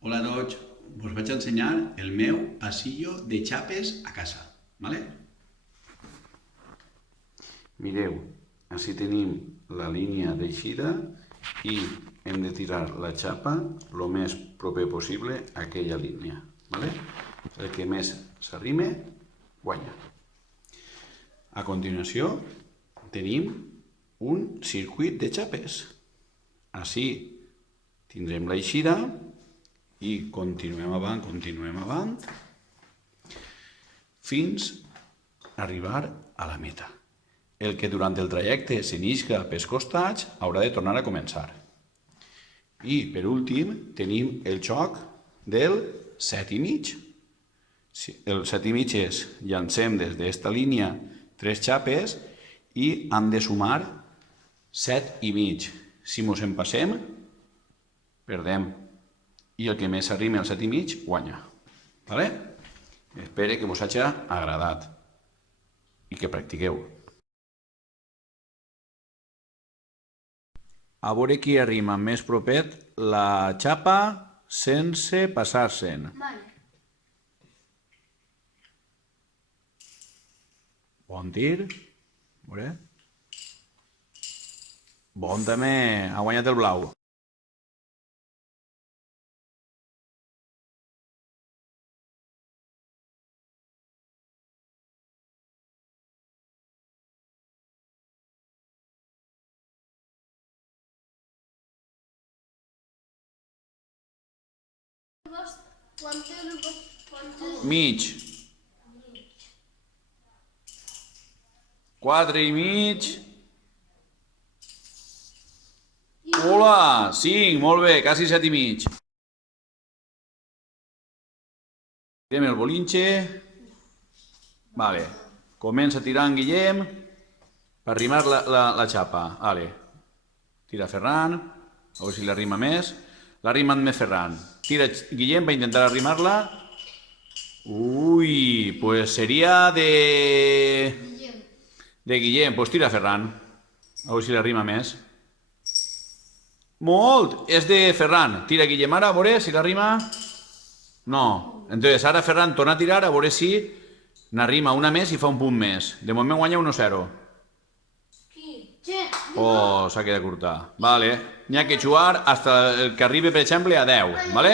Hola a tots, us vaig ensenyar el meu passillo de xapes a casa, ¿vale? Mireu, així tenim la línia d'eixida i hem de tirar la xapa el més proper possible a aquella línia, ¿vale? El que més s'arrime, guanya. A continuació, tenim un circuit de xapes. Així tindrem l'eixida i continuem avant, fins a arribar a la meta. El que durant el trajecte s'iniciï pels costats haurà de tornar a començar. I, per últim, tenim el joc del 7,5. El 7,5 és, llancem des d'esta línia 3 xapes i han de sumar 7,5. Si mos en passem, perdem. I el que més s'arrimi al 7,5 guanya. Vale? Espero que us hagi agradat i que practiqueu. A veure qui arrima més propet la xapa sense passar-se'n. Vale. Bon tir. A veure. Bon també. Ha guanyat el blau. Mig. 4,5. Hola, 5, molt bé, quasi 7,5. Tirem el bolinxe. Vale. Comença a tirar en Guillem per arrimar la xapa. Vale. Tira Ferran. A veure si l'arrima més. L'arrima més Ferran. Tira Guillem per intentar arrimar-la. Ui, pues seria de Guillem. Pues tira Ferran. A veure si l'arrima més. Molt! És de Ferran. Tira Guillem ara, a veure si l'arrima. No. Entonces ara Ferran torna a tirar a veure si n'arrima una més i fa un punt més. De moment guanya 1-0. Oh, s'ha quedat curta. Vale. N'hi ha que jugar fins que arribi, per exemple, a 10. Vale?